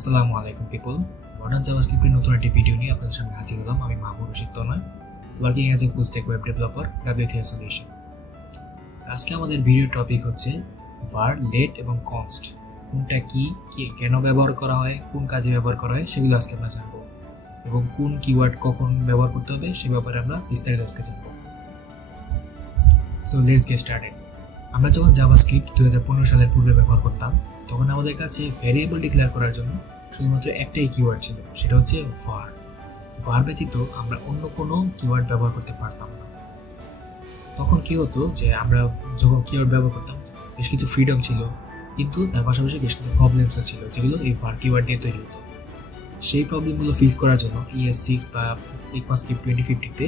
আসসালামু আলাইকুম people. Modern জাভাস্ক্রিপ্টের নতুন একটি ভিডিও নিয়ে আপনাদের সামনে হাজির হলাম। আমি Mahbub Rashid Tonoy, working as a full stack web developer W3aSolution। আজকে আমাদের ভিডিও টপিক হচ্ছে var, let এবং const কোনটা কি, কেন ব্যবহার করা হয়, কোন কাজে ব্যবহার করা হয় সেগুলো আজকে আমরা জানবো, এবং কোন কিওয়ার্ড কখন ব্যবহার করতে হবে সে ব্যাপারে আমরা বিস্তারিত আজকে জানবো। So let's get started. আমরা যখন জাভাস্ক্রিপ্ট 2015 সালের পূর্বে ব্যবহার করতাম, তখন আমাদের কাছে ভ্যারিয়েবল ডিক্লেয়ার করার জন্য শুধুমাত্র একটাই কিওয়ার্ড ছিল, সেটা হচ্ছে var। var ব্যতীত আমরা অন্য কোনো কিওয়ার্ড ব্যবহার করতে পারতাম না। তখন কি হতো যে আমরা যখন কিওয়ার্ড ব্যবহার করতাম বেশ কিছু ফ্রিডম ছিল, কিন্তু তার পাশাপাশি বেশ কিছু প্রবলেমসও ছিল যেগুলো এই var কিওয়ার্ড দিয়ে তৈরি হতো। সেই প্রবলেমগুলো ফিক্স করার জন্য ES6 বা ECMAScript 2050-তে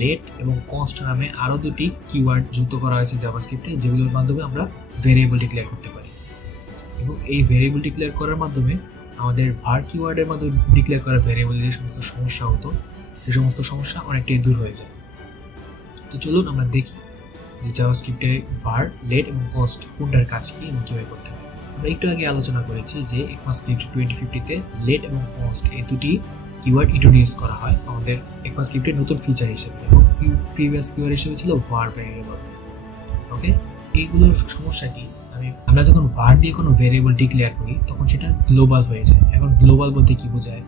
let এবং const নামে আরও দুটি কিওয়ার্ড যুক্ত করা হয়েছে জাভাস্ক্রিপ্টে, যেগুলোর মাধ্যমে আমরা ভেরিয়েবল ডিক্লেয়ার করতে পারি। এবং এই ভেরিয়েবল ডিক্লেয়ার করার মাধ্যমে আমাদের var কিওয়ার্ডের মাধ্যমে ডিক্লেয়ার করা ভেরিয়েবলের যে সমস্ত সমস্যা হতো সেই সমস্ত সমস্যা অনেকটাই দূর হয়ে যায়। তো চলুন আমরা দেখি যে জাভাস্ক্রিপ্টে var, let এবং const কোনটার কাজ কি এবং কীভাবে করতে হয়। আমরা একটু আগে আলোচনা করেছি যে ECMAScript 2050-তে let এবং const এই দুটি কিওয়ার্ড ইন্ট্রোডিউস করা হয় আমাদের ECMAScripটের নতুন ফিচার হিসেবে, এবং প্রিভিয়াস কিওয়ার্ড হিসেবে ছিল var ভেরিয়েবল। ওকে, এইগুলোর সমস্যা কি? আমরা যখন var দিয়ে কোনো ভেরিয়েবল ডিক্লেয়ার করি তখন সেটা গ্লোবাল হয়ে যায়। এখন গ্লোবাল বলতে কি বোঝায়,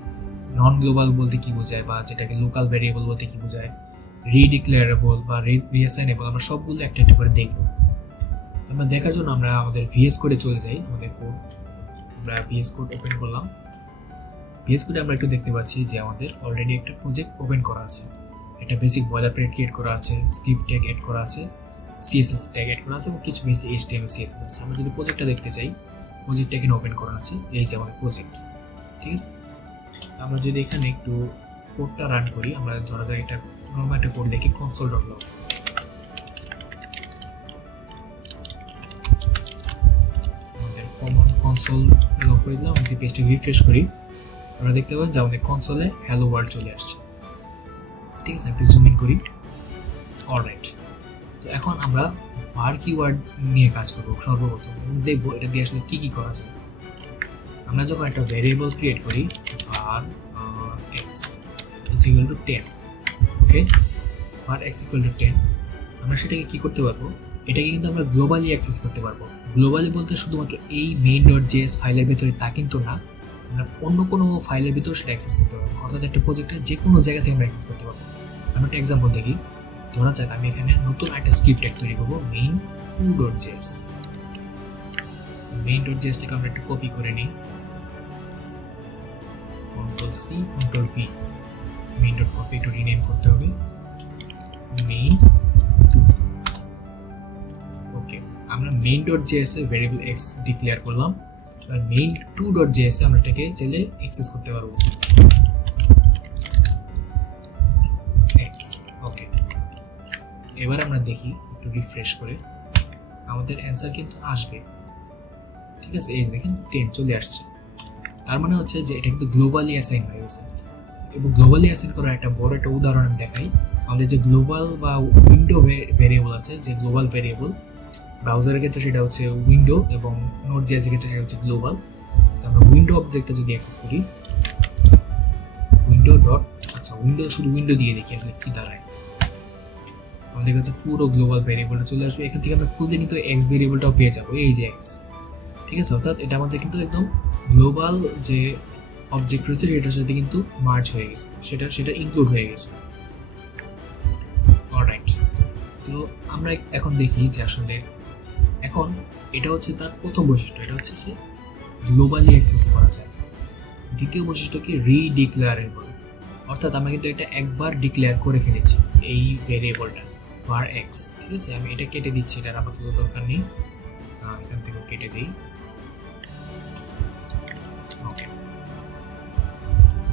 নন গ্লোবাল বলতে কি বোঝায়, বা যেটাকে লোকাল ভেরিয়েবল বলতে কি বোঝায়, রিডিক্লেয়ারেবল বা রিঅ্যাসাইনেবল, আমরা সবগুলো একটা একটা করে দেখব। আমরা দেখার জন্য আমরা আমাদের VS কোডে চলে যাই। আমাদের কোড, আমরা VS কোড ওপেন করলাম। VS কোডে আমরা একটু দেখতে পাচ্ছি যে আমাদের অলরেডি একটা প্রজেক্ট ওপেন করা আছে, একটা বেসিক বয়লারপ্লেট ক্রিয়েট করা আছে, স্ক্রিপ্ট ট্যাগ অ্যাড করা আছে, CSS ট্যাগ অ্যাড করা আছে এবং কিছু বেসিক HTML CSS আছে। আমরা যদি প্রজেক্টটা দেখতে চাই, প্রজেক্টটা এখানে ওপেন করা আছে, এই যে আমাদের প্রজেক্ট, ঠিক আছে। আমরা যদি এখানে একটু কোডটা রান করি, আমরা ধরা যায় এটা নরমাল একটা কোড লিখি console.log। আমাদের কমন কনসোল লগ করে দিলাম, যদি পেজটা রিফ্রেশ করি আমরা দেখতে পাবেন যে আমাদের কনসোলে হ্যালো ওয়ার্ল্ড চলে আসছে, ঠিক আছে। একটু জুম ইন করি। অলরাইট, তো এখন আমরা var কিওয়ার্ড নিয়ে কাজ করব সর্বপ্রথম, এবং দেখবো এটা দিয়ে আসলে কি কি করা যায়। আমরা যখন একটা ভেরিয়েবল ক্রিয়েট করি var x is equal to 10, okay, var x equal to 10, আমরা সেটাকে কি করতে পারবো, এটাকে কিন্তু আমরা গ্লোবালি অ্যাক্সেস করতে পারবো। গ্লোবালি বলতে শুধুমাত্র এই main.js ফাইলের ভিতরে তা কিন্তু না, আমরা অন্য কোনো ফাইলের ভিতরে সেটা অ্যাক্সেস করতে পারবো, অর্থাৎ একটা প্রজেক্টে যে কোনো জায়গা থেকে আমরা অ্যাক্সেস করতে পারবো। আমরা একটা এক্সাম্পল দেখি। ধরা যাক আমি এখানে নতুন একটা স্ক্রিপ্ট ট্যাগ তৈরি করবো, main2.js। main.js থেকে আমরা একটু কপি করে নিই, Ctrl+C Ctrl+V, main.copy একটু রিনেম করতে হবে main2। ওকে, আমরা main.js এ ভেরিয়েবল x ডিক্লেয়ার করলাম, আর main2.js এ আমরা এটাকে চাইলে অ্যাক্সেস করতে পারবো x। ওকে, এবার আমরা দেখি একটু রিফ্রেশ করে, আমাদের অ্যান্সার কিন্তু আসবে, ঠিক আছে। এই দেখেন 10 চলে আসছে, তার মানে হচ্ছে যে এটা কিন্তু গ্লোবালি অ্যাসাইন হয়ে গেছে। এবং গ্লোবালি অ্যাসাইন করার একটা বড় একটা উদাহরণ আমি দেখাই। আমাদের যে গ্লোবাল বা উইন্ডো ভেরিয়েবল আছে, যে গ্লোবাল ভেরিয়েবল ব্রাউজারের ক্ষেত্রে সেটা হচ্ছে উইন্ডো, এবং নোড.js এর ক্ষেত্রে সেটা হচ্ছে গ্লোবাল। তো আমরা উইন্ডো অবজেক্টটা যদি অ্যাক্সেস করি, উইন্ডো শুধু উইন্ডো দিয়ে দেখি আসলে কি দাঁড়ায়, আমাদের কাছে পুরো গ্লোবাল ভেরিয়েবলটা চলে আসবে। এখান থেকে আমরা খুঁজলে কিন্তু এক্স ভেরিয়েবলটাও পেয়ে যাবো, এই যে এক্স, ঠিক আছে। অর্থাৎ এটা আমাদের কিন্তু একদম গ্লোবাল যে অবজেক্ট রয়েছে সেটার সাথে কিন্তু মার্জ হয়ে গেছে, সেটা ইনক্লুড হয়ে গেছে। অলরাইট, তো আমরা এখন দেখি যে আসলে এখন এটা হচ্ছে তার প্রথম বৈশিষ্ট্য, এটা হচ্ছে যে গ্লোবালি অ্যাক্সেস করা যায়। দ্বিতীয় বৈশিষ্ট্য কি, রিডিক্লেয়ারেবল, অর্থাৎ আমরা কিন্তু এটা একবার ডিক্লেয়ার করে ফেলেছি এই ভেরিয়েবলটা var x, ঠিক আছে। আমি এটা কেটে দিচ্ছি, এটার আপাতত দরকার নেই, এখান থেকে কেটে দিই। ওকে,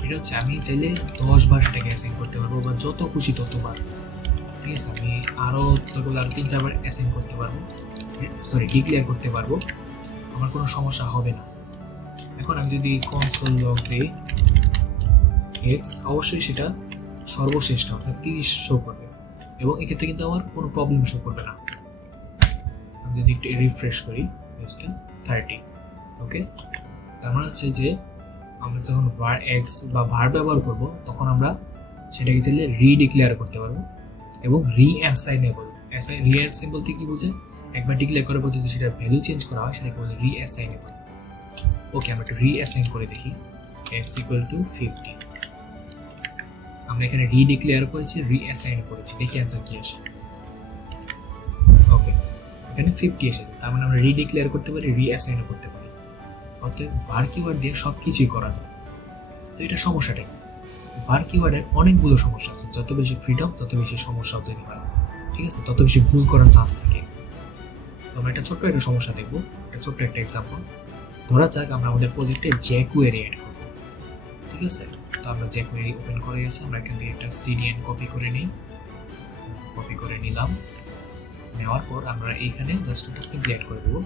এটা হচ্ছে আমি চাইলে 10 বার সেটাকে অ্যাসাইন করতে পারবো, বা যত খুশি ততবার, ঠিক আছে। আমি আরও 3-4 বার অ্যাসাইন করতে পারবো, ডিক্লেয়ার করতে পারবো, আমার কোনো সমস্যা হবে না। এখন আমি যদি console.log দিই x, অবশ্যই সেটা সর্বশেষটা অর্থাৎ 30 শো করবে, এবং এক্ষেত্রে কিন্তু আমার কোনো প্রবলেম শো করবে না। আমি যদি একটু রিফ্রেশ করি পেজটা 30, ওকে, তার মানে হচ্ছে যে আমরা যখন var x বা var ব্যবহার করব তখন আমরা সেটাকে চাইলে রিডিক্লেয়ার করতে পারবো এবং রিঅ্যাসাইনেবল। রিঅ্যাসাইন বলতে কি বোঝে? একবার ডিক্লেয়ার করার পর যদি সেটা ভ্যালু চেঞ্জ করা হয় সেটাকে বলে রিঅ্যাসাইনেবল। ওকে, আমরা একটু রিঅ্যাসাইন করে দেখি। x = 50, আমরা এখানে রিডিক্লেয়ার করেছি, রিঅ্যাসাইন করেছি, দেখি অ্যান্সার কি আসে। ওকে, এখানে 50 এসেছে, তার মানে আমরা রিডিক্লেয়ার করতে পারি, রিঅ্যাসাইনও করতে পারি। অতএব var কিওয়ার্ড দিয়ে সব কিছুই করা যায়। তো এটা সমস্যাটা কি? var কিওয়ার্ডের অনেকগুলো সমস্যা আছে, যত বেশি ফ্রিডম তত বেশি সমস্যাও তৈরি হয়, ঠিক আছে, তত বেশি ভুল করার চান্স থাকে। তো আমরা একটা ছোট্ট একটা সমস্যা দেখবো, একটা ছোট্ট একটা এক্সাম্পল। ধরা যাক আমরা আমাদের প্রজেক্টে jQuery অ্যাড করব, ঠিক আছে। তো আমরা jQuery ওপেন করে গেছে, আমরা এখান থেকে একটা CDN কপি করে নিই, কপি করে নিলাম। নেওয়ার পর আমরা এইখানে জাস্ট একটা সিম্পলি অ্যাড করে দেবো।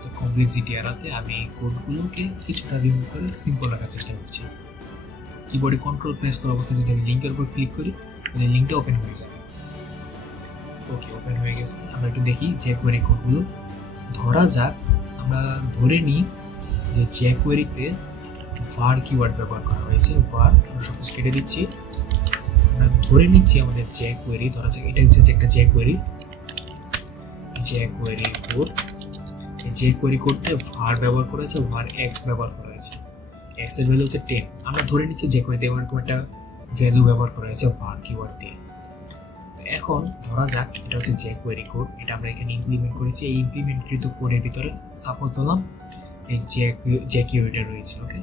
তো কমপ্লেক্সিটি এড়াতে আমি কোডগুলোকে কিছুটা রিমুভ করে সিম্পল রাখার চেষ্টা করছি। কিবোর্ডে কন্ট্রোল প্রেস করা অবস্থায় যদি আমি লিঙ্কের উপর ক্লিক করি তাহলে লিঙ্কটা ওপেন হয়ে যাবে। ওকে, ওপেন হয়ে গেছে। আমরা একটু দেখি jQuery কোডগুলো। ধরা যাক আমরা ধরে নিই যে jQueryতে var কিওয়ার্ড ব্যবহার করা হয়েছে। var আমরা সব কিছু কেটে দিচ্ছি। আমরা ধরে নিচ্ছি আমাদের jQuery, ধরা যাক এটা হচ্ছে একটা jQuery কোড। এই jQuery কোডে var ব্যবহার করা হয়েছে, var x ব্যবহার করা হয়েছে। x এর ভ্যালু হচ্ছে 10। আমরা ধরে নিচ্ছি jQuery তে এরকম একটা ভ্যালু ব্যবহার করা হয়েছে var কিওয়ার্ড দিয়ে। এখন ধরা যাক এটা হচ্ছে jQuery কোড, এটা আমরা এখানে ইমপ্লিমেন্ট করেছি। এই ইমপ্লিমেন্টকৃত কোডের ভিতরে সাপোজ ধরলাম এই jQuery রয়েছে। ওকে,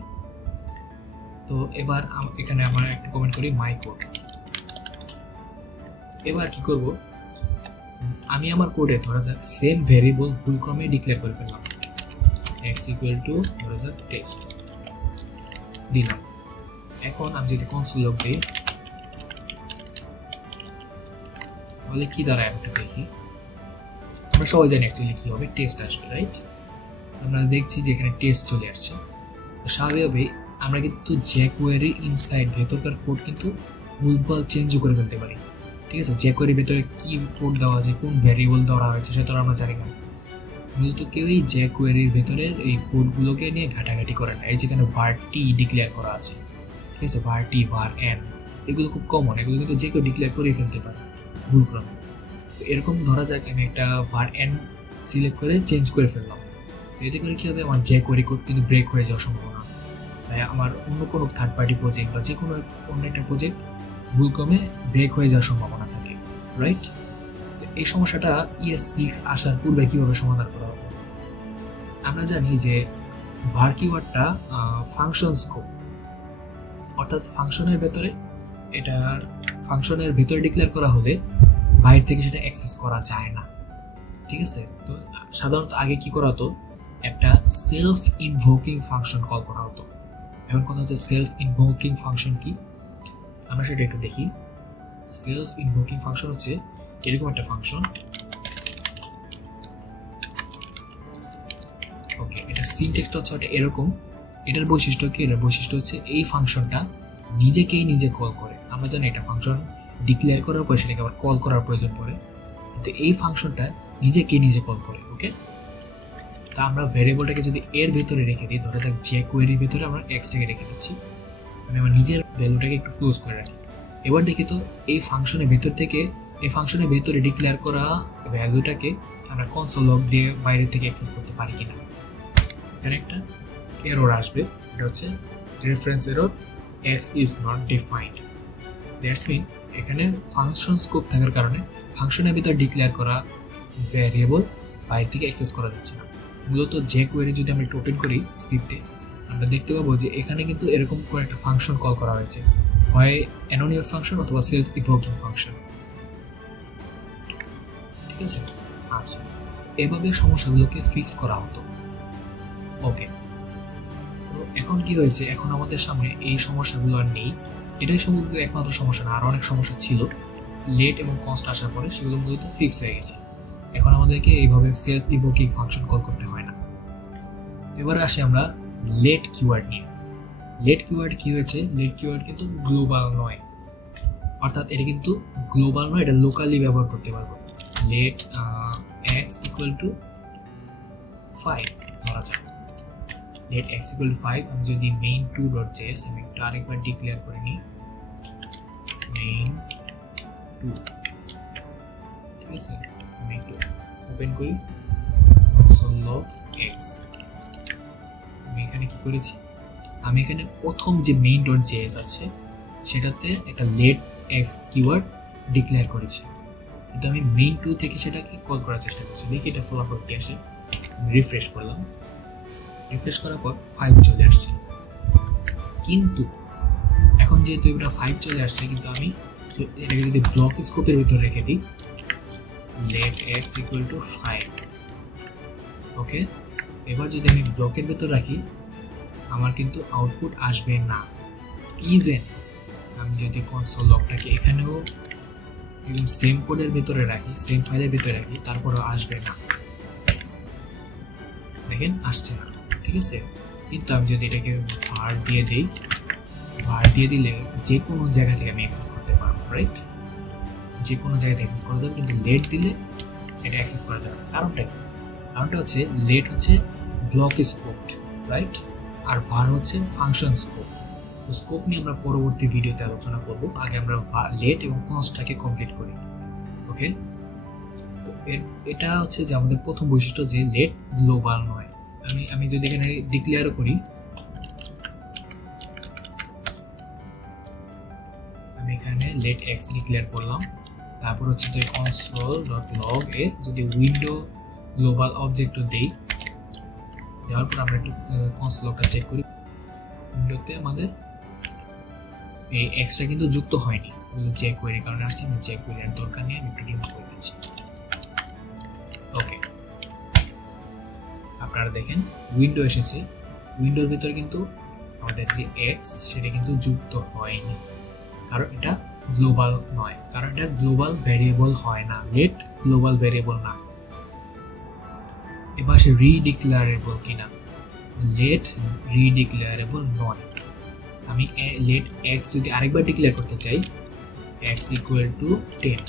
তো এবার এখানে আমরা একটা কমেন্ট করি মাই কোড। এবার কি করব, আমি আমার কোডে ধরা যাক সেম ভেরিয়েবল ভুলক্রমে ডিক্লেয়ার করে ফেললাম, x = ধরা যাক টেস্ট দিলাম। এখন আমি যদি কনসোল লগ দিই তাহলে কি দাঁড়ায় আমি একটু দেখি। আমরা সবাই জানি অ্যাকচুয়ালি কি হবে, টেস্ট আসবে, রাইট? আমরা দেখছি যে এখানে টেস্ট চলে আসছে। তো স্বাভাবিকভাবে আমরা কিন্তু jQuery ইনসাইড ভেতরকার কোড কিন্তু ভুলভাল চেঞ্জও করে ফেলতে পারি, ঠিক আছে। jQuery ভেতরে কি কোড দেওয়া আছে, কোন ভ্যারিয়েবল দেওয়া হয়েছে সেটা আমরা জানি না। মূলত কেউই jQuery ভেতরের এই কোডগুলোকে নিয়ে ঘাটাঘাটি করে না। এই যেখানে var t ডিক্লেয়ার করা আছে, ঠিক আছে, var t var n, এগুলো খুব কমন, এগুলো কিন্তু যে কেউ ডিক্লেয়ার করেই ফেলতে পারে ভুলক্রমে। তো এরকম ধরা যাক আমি একটা var n সিলেক্ট করে চেঞ্জ করে ফেললাম, তো এতে করে কি হবে, আমার jQuery কোড কিন্তু ব্রেক হয়ে যাওয়ার সম্ভাবনা আছে। তাই আমার অন্য কোনো থার্ড পার্টি প্রজেক্ট বা যে কোনো অন্য একটা প্রজেক্ট ভুলক্রমে ব্রেক হয়ে যাওয়ার সম্ভাবনা থাকে, রাইট? তো এই সমস্যাটা ES6 আসার পূর্বে কিভাবে সমাধান করা হবে? আমরা জানি যে var কিওয়ার্ডটা ফাংশন স্কোপ, অর্থাৎ ফাংশনের ভেতরে, এটা ফাংশনের ভেতরে ডিক্লেয়ার করা হলে বাইরে থেকে সেটা অ্যাক্সেস করা যায় না, ঠিক আছে। তো সাধারণত আগে কি করা হতো, একটা সেলফ ইনভোকিং ফাংশন কল করা হতো। এখন কথা হচ্ছে সেলফ ইনভোকিং ফাংশন কি, আমরা সেটা একটু দেখি। সেলফ ইনভোকিং ফাংশন হচ্ছে এরকম একটা ফাংশন। ওকে, এটার সিনট্যাক্সটা হচ্ছে ওটা এরকম। এটার বৈশিষ্ট্য কি? এটার বৈশিষ্ট্য হচ্ছে এই ফাংশনটা নিজেকেই নিজে কল করে। আমরা জানি এটা ফাংশন ডিক্লেয়ার করার পর সেটাকে আবার কল করার প্রয়োজন পড়ে, কিন্তু এই ফাংশনটা নিজেকেই নিজে কল করে। ওকে, তা আমরা ভ্যারিয়েবলটাকে যদি এর ভিতরে রেখে দিই, ধরে যাক jQuery ভিতরে আমরা x-টাকে রেখে দিচ্ছি, মানে আমার নিজের ভ্যালুটাকে একটু ক্লোজ করে রাখি। এবার দেখি তো এই ফাংশনের ভেতর থেকে, এই ফাংশনের ভেতরে ডিক্লেয়ার করা ভ্যালুটাকে আমরা কনসোল লগ দিয়ে বাইরে থেকে অ্যাক্সেস করতে পারি কিনা। এখানে একটা এরর আসবে, এটা হচ্ছে reference error, x is not defined। That's mean এখানে ফাংশন স্কোপ থাকার কারণে ফাংশনের ভিতরে ডিক্লেয়ার করা ভ্যারিয়েবল বাইরে থেকে অ্যাক্সেস করা যাচ্ছে না। মূলত jQuery যদি আমরা একটু ওপেন করি স্ক্রিপ্টে, আমরা দেখতে পাবো যে এখানে কিন্তু এরকম করে একটা ফাংশন কল করা হয়েছে, হয় অ্যানোনিমাস ফাংশন অথবা সেলফ ইনভোকিং ফাংশন, ঠিক আছে। আচ্ছা, এভাবে সমস্যাগুলোকে ফিক্স করা হতো। ওকে, তো এখন কি হয়েছে, এখন আমাদের সামনে এই সমস্যাগুলো আর নেই। এটাই সম্ভবত একমাত্র সমস্যা না, আর অনেক সমস্যা ছিল লেট এবং কনস্ট আসার পরে, সেগুলো মূলত ফিক্স হয়ে গেছে। এখন আমাদেরকে এইভাবে সেলফ ইনভোকিং ফাংশন কল করতে হয় না। এবারে আসি আমরা লেট কিওয়ার্ড নিয়ে। লেট কিওয়ার্ড কি হয়েছে, লেট কিওয়ার্ড কিন্তু গ্লোবাল নয়, অর্থাৎ এটা কিন্তু গ্লোবাল নয়, এটা লোকালি ব্যবহার করতে পারবো। লেট x = 5 ধরা যাক, let x equal to 5 আমি যদি main2.js আমি একটু আরেকবার ডিক্লেয়ার করে নিই main2 ঠিক আছে আমি একটু ওপেন করি console log x আমি এখানে কি করেছি আমি এখানে প্রথম যে main.js আছে সেটাতে একটা let x কিওয়ার্ড ডিক্লেয়ার করেছি কিন্তু আমি main2 থেকে সেটাকে কল করার চেষ্টা করছি দেখি এটা ফলাফল কি আসে রিফ্রেশ করলাম রিফ্রেশ করার পর 5 চলে আসছে কিন্তু এখন যেহেতু এটা 5 চলে আসছে কিন্তু আমি এটাকে যদি ব্লক স্কোপের ভিতর রেখে দিই let x equal to 5 ওকে এবার যদি আমি ব্লকের ভিতর রাখি আমার কিন্তু আউটপুট আসবে না ইভেন আমি যদি কনসোল লগটাকে এখানেও একদম সেম কোডের ভিতরে রাখি সেম ফাইলের ভিতরে রাখি তারপরেও আসবে না দেখেন আসছে না ঠিক আছে কিন্তু আমি যদি এটাকে var দিয়ে দেই var দিয়ে দিলে যে কোনো জায়গা থেকে আমি অ্যাক্সেস করতে পারবো রাইট যে কোনো জায়গাতে অ্যাক্সেস করা যাবে কিন্তু let দিলে এটা অ্যাক্সেস করা যাবে কারণটা হচ্ছে let হচ্ছে ব্লক স্কোপ রাইট আর var হচ্ছে ফাংশন স্কোপ তো স্কোপ নিয়ে আমরা পরবর্তী ভিডিওতে আলোচনা করব আগে আমরা let এবং constটাকে কমপ্লিট করি ওকে তো এটা হচ্ছে যে আমাদের প্রথম বৈশিষ্ট্য যে let গ্লোবাল নয় আমি যদি এখানে ডিক্লেয়ার করি আমি এখানে let x ডিক্লেয়ার করলাম তারপর হচ্ছে যে console.log এ যদি উইন্ডো গ্লোবাল অবজেক্ট দেই দেওয়ার পর আমরা একটু console লগটা চেক করি উইন্ডোতে আমাদের এই এক্সট্রা কিন্তু যুক্ত হয়নি যে কোয়েরি কারণে আসছে আমি যে কোয়েরির দরকার নেই আমি একটু রিমুভ করে দিচ্ছি ওকে আপনারা দেখেন উইন্ডো এসেছে উইন্ডোর ভিতরে কিন্তু আমাদের যে এক্স সেটা কিন্তু যুক্ত হয়নি কারণ এটা গ্লোবাল নয় কারণ এটা গ্লোবাল ভ্যারিয়েবল হয় না let গ্লোবাল ভ্যারিয়েবল না এবার সে রিডিক্লারেবল কিনা let রিডিক্লারেবল নয় আমি let x যদি আরেকবার ডিক্লেয়ার করতে চাই x equal to 10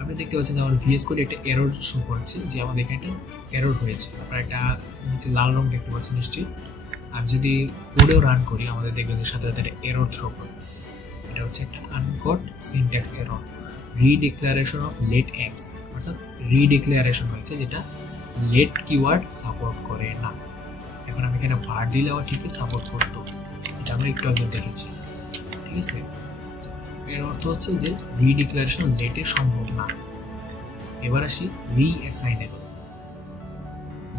আপনি দেখতে পাচ্ছেন আমার VS কোডে একটা এরর শো করছে যে আমাদের এখানে একটা এরর হয়েছে আপনারা একটা নিচে লাল রং দেখতে পাচ্ছেন নিশ্চয়ই আমি যদি কোডেও রান করি আমাদের দেখবেন যে সাথে সাথে একটা এরর থ্রো করে এটা হচ্ছে একটা uncaught syntax error redeclaration of let x অর্থাৎ রিডিক্লারেশন হয়েছে যেটা let কিওয়ার্ড সাপোর্ট করে না এখন আমি এখানে var দিলে আবার ঠিকই সাপোর্ট করতো এটা আমরা একটু আগে দেখেছি ঠিক আছে এর অর্থ হচ্ছে যে রিডিক্লারেশন let এ সম্ভব না এবার আসি রিঅ্যাসাইনেবল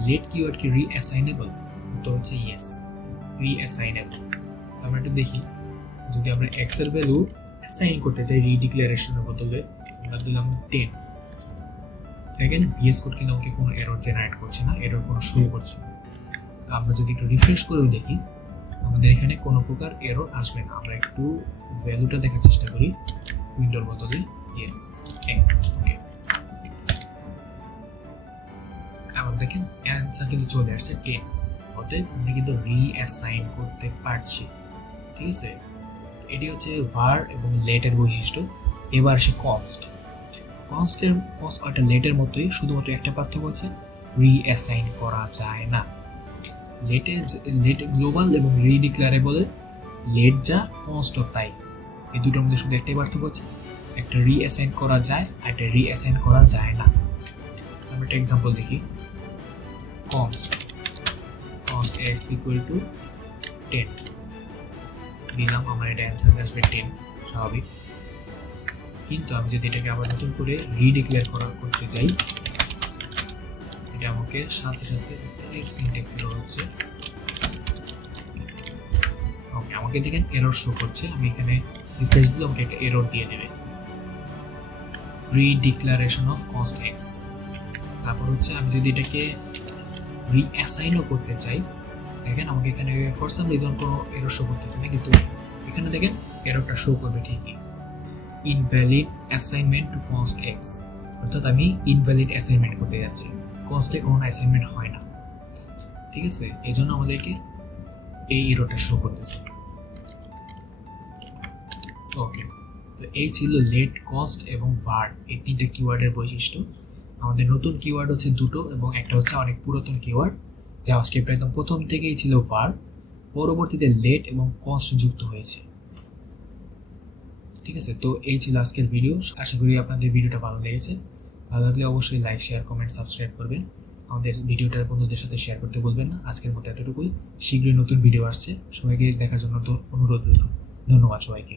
let কিওয়ার্ড কি রিঅ্যাসাইনেবল উত্তর হচ্ছে ইয়েস রিঅ্যাসাইনেবল তো আমরা একটু দেখি যদি আমরা x এর ভ্যালু অ্যাসাইন করতে চাই রিডিক্লারেশনের বদলে আমরা দিলাম 10 দেখেন VS কোড কিন্তু আমাকে কোনো এরর জেনারেট করছে না এরর কোনো শো করছে না তো আমরা যদি একটু রিফ্রেশ করেও দেখি আমাদের এখানে কোনো প্রকার এরর আসবে না আমরা একটু ভ্যালুটা দেখার চেষ্টা করি উইন্ডোর বদলে ইয়েস x ওকে আমরা দেখেন অ্যানসার কিন্তু চলে আসছে 10 অতএব আমরা কিন্তু রিঅ্যাসাইন করতে পারছি ঠিক আছে এটি হচ্ছে var এবং let এর বৈশিষ্ট্য এবার সে const অর্থাৎ let এর মতোই শুধুমাত্র একটা পার্থক্য হচ্ছে রিঅ্যাসাইন করা যায় না let গ্লোবাল এবং রিডিক্লারেবল let যা const তাই এই দুটোর মধ্যে শুধু একটাই পার্থক্য হচ্ছে একটা রিঅ্যাসাইন করা যায় আর একটা রিঅ্যাসাইন করা যায় না আমরা একটা एग्जांपल দেখি const x equal to 10 দিলাম আমরা এটা অ্যানসার আসবে 10 স্বাভাবিক কিন্তু আমি যদি এটাকে আবার নতুন করে রিডিক্লেয়ার করতে চাই এটা আমাকে সাথে সাথে এর সিনট্যাক্স এরর হচ্ছে ওকে আমাকে দেখেন এরর শো করছে আমি এখানে রিফ্রেশ দিলে আমাকে একটা এরর দিয়ে দেবে রিডিক্লারেশন অফ const x তারপর হচ্ছে আমি যদি এটাকে রিঅ্যাসাইনও করতে চাই দেখেন আমাকে এখানে ফর সাম রিজন কোনো এরর শো করতেছে না কিন্তু এখানে দেখেন এররটা শো করবে ঠিকই invalid assignment to const x অর্থাৎ আমি ইনভ্যালিড অ্যাসাইনমেন্ট করতে যাচ্ছি const এ কোনো অ্যাসাইনমেন্ট হয় না ঠিক আছে এজন্য আমাদেরকে এই এররটা শো করতেছে ওকে তো এই ছিল let const এবং var এই তিনটা কিওয়ার্ডের বৈশিষ্ট্য আমাদের নতুন কিওয়ার্ড হচ্ছে দুটো এবং একটা হচ্ছে অনেক পুরাতন কিওয়ার্ড জাভাস্ক্রিপ্ট একদম প্রথম থেকেই ছিল var, পরবর্তীতে লেট এবং কনস্ট যুক্ত হয়েছে। ঠিক আছে, তো এই ছিল আজকের ভিডিও। আশা করি আপনাদের ভিডিওটা ভালো লেগেছে। ভালো লাগলে অবশ্যই লাইক, শেয়ার, কমেন্ট, সাবস্ক্রাইব করবেন। আমাদের ভিডিওটার বন্ধুদের সাথে শেয়ার করতে বলবেন না। আজকের মতো এতটুকুই। শীঘ্রই নতুন ভিডিও আসছে, সবাইকে দেখার জন্য তো অনুরোধ রইল। ধন্যবাদ সবাইকে।